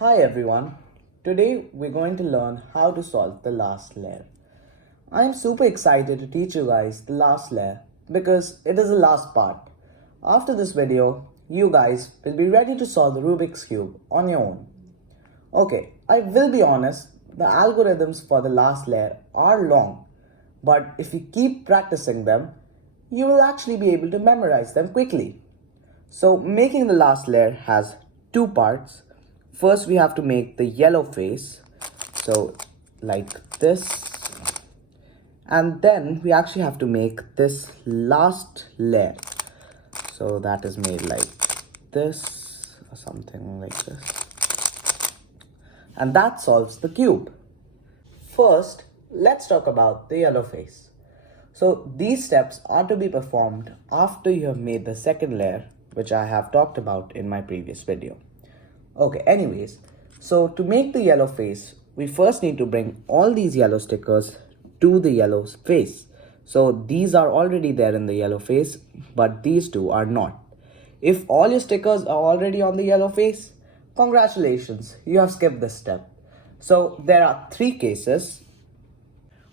Hi everyone, today we're going to learn how to solve the last layer. I am super excited to teach you guys the last layer because it is the last part. After this video, you guys will be ready to solve the Rubik's Cube on your own. Okay, I will be honest, the algorithms for the last layer are long, but if you keep practicing them, you will actually be able to memorize them quickly. So making the last layer has two parts. First we have to make the yellow face, so like this, and then we actually have to make this last layer, so that is made like this or something like this, and that solves the cube. First, let's talk about the yellow face. So these steps are to be performed after you have made the second layer, which I have talked about in my previous video. Okay, anyways, so to make the yellow face, we first need to bring all these yellow stickers to the yellow face. So these are already there in the yellow face, but these two are not. If all your stickers are already on the yellow face, congratulations, you have skipped this step. So there are three cases.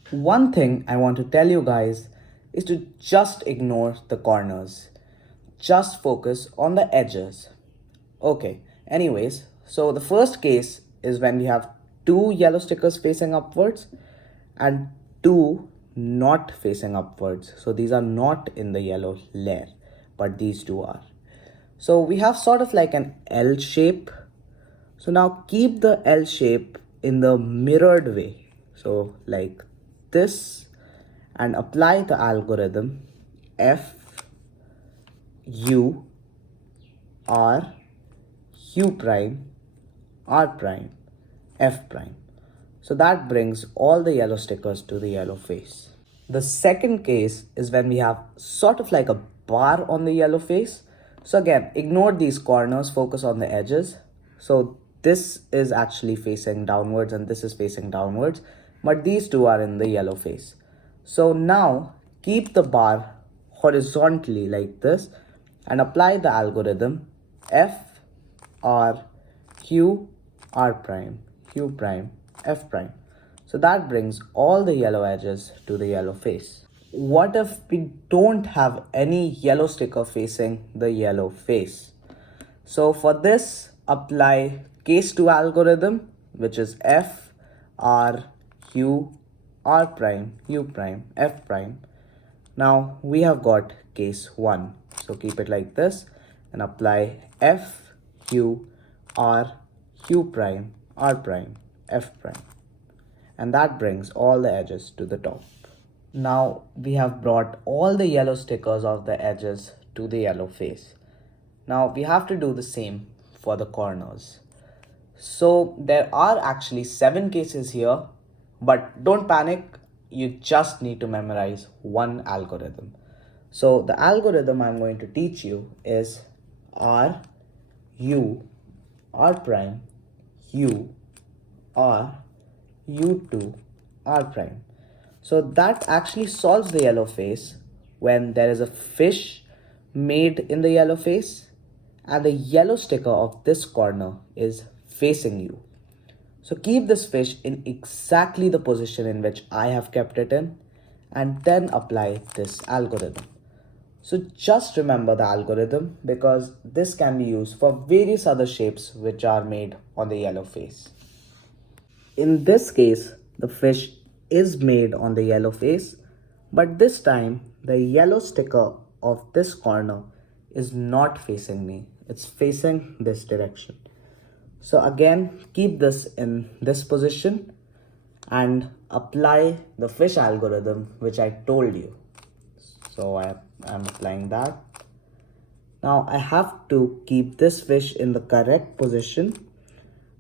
One thing I want to tell you guys is to just ignore the corners. Just focus on the edges. Okay, anyways, so the first case is when we have two yellow stickers facing upwards and two not facing upwards. So these are not in the yellow layer, but these two are. So we have sort of like an L shape. So now keep the L shape in the mirrored way. So like this, and apply the algorithm FURU'R U prime, R prime, F prime. So that brings all the yellow stickers to the yellow face. The second case is when we have sort of like a bar on the yellow face. So again, ignore these corners, focus on the edges. So this is actually facing downwards and this is facing downwards, but these two are in the yellow face. So now keep the bar horizontally like this and apply the algorithm FR Q R prime, Q prime, F prime. So that brings all the yellow edges to the yellow face. What if we don't have any yellow sticker facing the yellow face? So for this, apply case 2 algorithm, which is F R Q R prime, U prime, F prime. Now we have got case 1. So keep it like this and apply F Q R Q prime, R prime, F prime. And that brings all the edges to the top. Now we have brought all the yellow stickers of the edges to the yellow face. Now we have to do the same for the corners. So there are actually 7 cases here, but don't panic, you just need to memorize one algorithm. So the algorithm I'm going to teach you is R, U, R prime, U, R, U2, R prime. So that actually solves the yellow face when there is a fish made in the yellow face and the yellow sticker of this corner is facing you. So keep this fish in exactly the position in which I have kept it in and then apply this algorithm. So just remember the algorithm because this can be used for various other shapes which are made on the yellow face. In this case, the fish is made on the yellow face, but this time the yellow sticker of this corner is not facing me. It's facing this direction. So again, keep this in this position and apply the fish algorithm which I told you. So I am applying that. Now I have to keep this fish in the correct position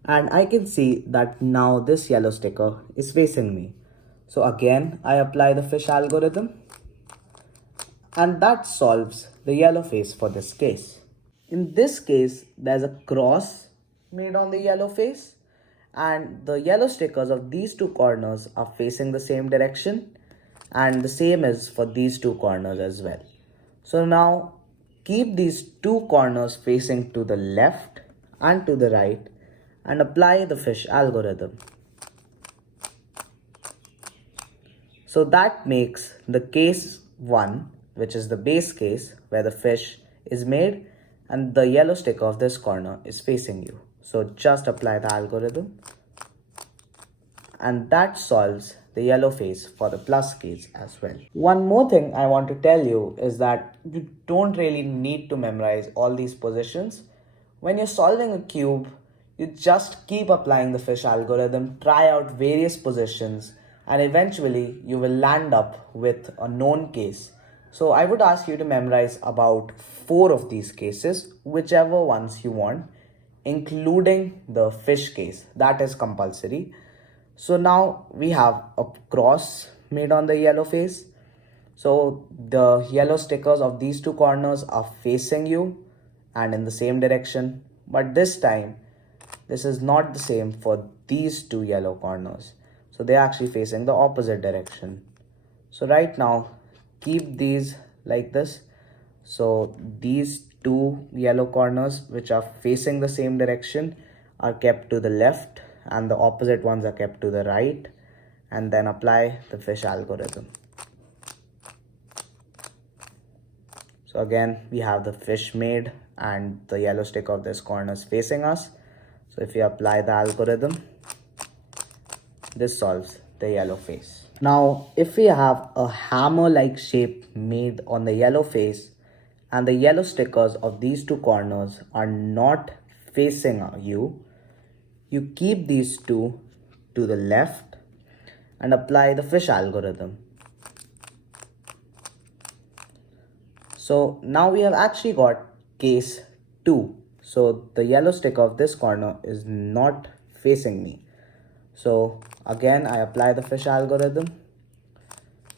and I can see that now this yellow sticker is facing me. So again, I apply the fish algorithm and that solves the yellow face for this case. In this case, there's a cross made on the yellow face and the yellow stickers of these two corners are facing the same direction and the same is for these two corners as well. So now keep these two corners facing to the left and to the right and apply the fish algorithm. So that makes the case 1, which is the base case where the fish is made and the yellow sticker of this corner is facing you. So just apply the algorithm and that solves the yellow face for the plus case as well. One more thing I want to tell you is that you don't really need to memorize all these positions. When you're solving a cube, you just keep applying the fish algorithm, try out various positions, and eventually you will land up with a known case. So I would ask you to memorize about 4 of these cases, whichever ones you want, including the fish case. That is compulsory. So now we have a cross made on the yellow face. So the yellow stickers of these 2 corners are facing you and in the same direction. But this time, this is not the same for these 2 yellow corners. So they are actually facing the opposite direction. So right now, keep these like this. So these 2 yellow corners which are facing the same direction are kept to the left and the opposite ones are kept to the right, and then apply the fish algorithm. So again, we have the fish made and the yellow stick of this corner is facing us. So if you apply the algorithm, this solves the yellow face. Now, if we have a hammer-like shape made on the yellow face and the yellow stickers of these 2 corners are not facing you, you keep these 2 to the left and apply the fish algorithm. So now we have actually got case 2. So the yellow sticker of this corner is not facing me. So again, I apply the fish algorithm,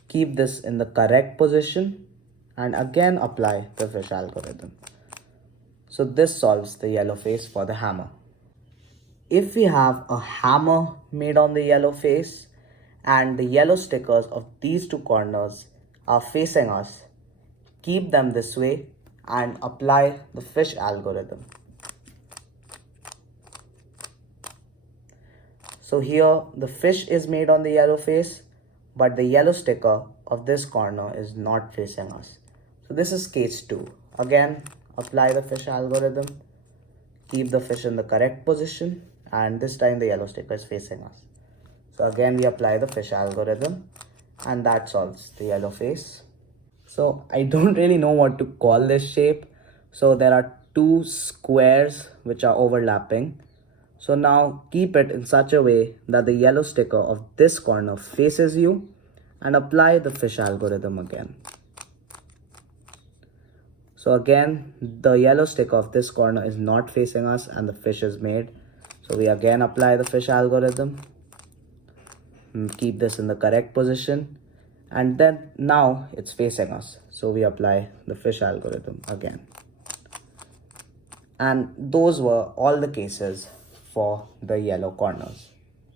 keep this in the correct position, and again apply the fish algorithm. So this solves the yellow face for the hammer. If we have a hammer made on the yellow face and the yellow stickers of these 2 corners are facing us, keep them this way and apply the fish algorithm. So here the fish is made on the yellow face, but the yellow sticker of this corner is not facing us. So this is case 2. Again, apply the fish algorithm, keep the fish in the correct position, and this time the yellow sticker is facing us. So again, we apply the fish algorithm and that solves the yellow face. So I don't really know what to call this shape. So there are 2 squares which are overlapping. So now keep it in such a way that the yellow sticker of this corner faces you and apply the fish algorithm again. So again, the yellow sticker of this corner is not facing us and the fish is made. So we again apply the fish algorithm, keep this in the correct position, and then now it's facing us. So we apply the fish algorithm again. And those were all the cases for the yellow corners.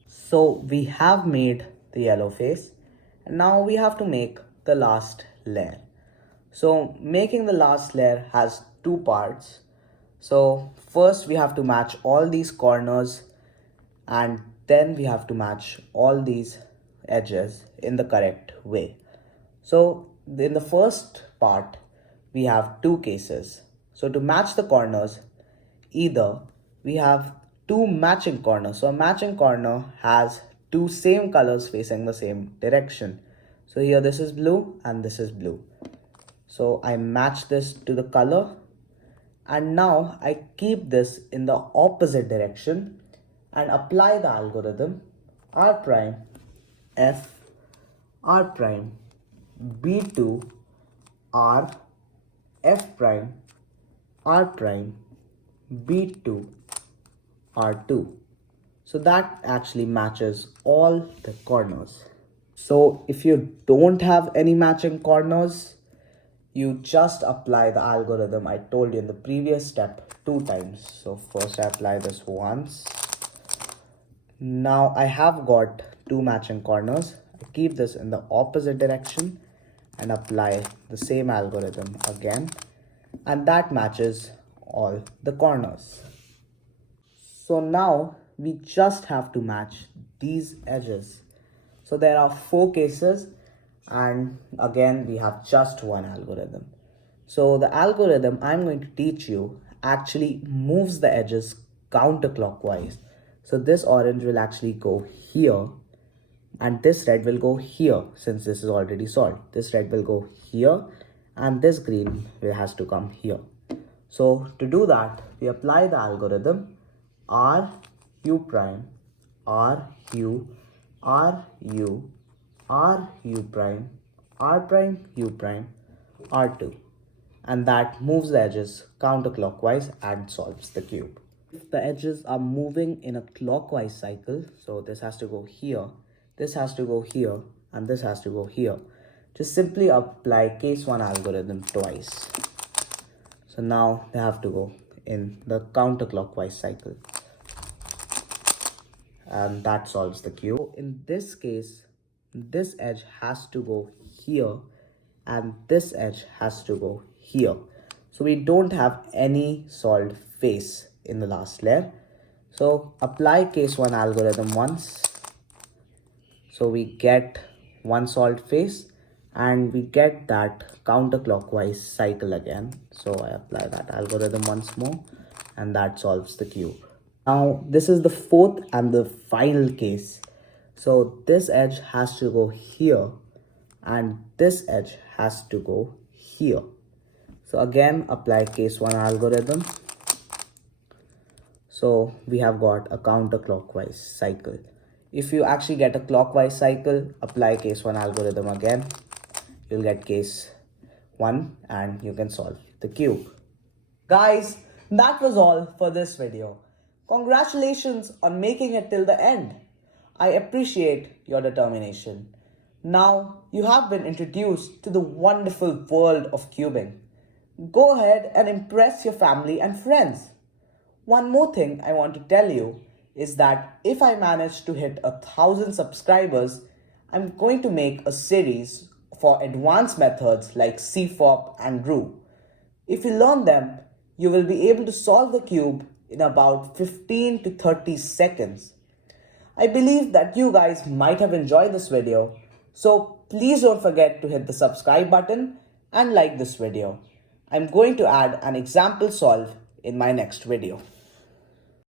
So we have made the yellow face and now we have to make the last layer. So making the last layer has 2 parts. So first we have to match all these corners and then we have to match all these edges in the correct way. So in the first part, we have 2 cases. So to match the corners, either we have 2 matching corners. So a matching corner has 2 same colors facing the same direction. So here this is blue and this is blue. So I match this to the color and now I keep this in the opposite direction and apply the algorithm R prime F R prime B2 R F prime R prime B2 R2. So that actually matches all the corners. So if you don't have any matching corners, you just apply the algorithm I told you in the previous step 2 times. So first I apply this once. Now I have got 2 matching corners. I keep this in the opposite direction and apply the same algorithm again, and that matches all the corners. So now we just have to match these edges. So there are 4 cases, and again we have just one algorithm. So the algorithm I'm going to teach you actually moves the edges counterclockwise. So this orange will actually go here, and this red will go here since this is already solved. This red will go here, and this green has to come here. So to do that, we apply the algorithm R U prime, R U, R U, R U prime, R prime, U prime, R2, and that moves the edges counterclockwise and solves the cube. If the edges are moving in a clockwise cycle, so this has to go here, this has to go here, and this has to go here, just simply apply case 1 algorithm twice. So now they have to go in the counterclockwise cycle, and that solves the cube. In this case, this edge has to go here and this edge has to go here. So we don't have any solved face in the last layer. So apply case 1 algorithm once. So we get one solved face and we get that counterclockwise cycle again. So I apply that algorithm once more, and that solves the cube. Now this is the 4th and the final case. So this edge has to go here and this edge has to go here. So again apply case 1 algorithm. So we have got a counterclockwise cycle. If you actually get a clockwise cycle, apply case 1 algorithm again. You'll get case 1 and you can solve the cube. Guys, that was all for this video. Congratulations on making it till the end. I appreciate your determination. Now you have been introduced to the wonderful world of cubing. Go ahead and impress your family and friends. One more thing I want to tell you is that if I manage to hit 1,000 subscribers, I'm going to make a series for advanced methods like CFOP and RU. If you learn them, you will be able to solve the cube in about 15 to 30 seconds. I believe that you guys might have enjoyed this video, so please don't forget to hit the subscribe button and like this video. I'm going to add an example solve in my next video.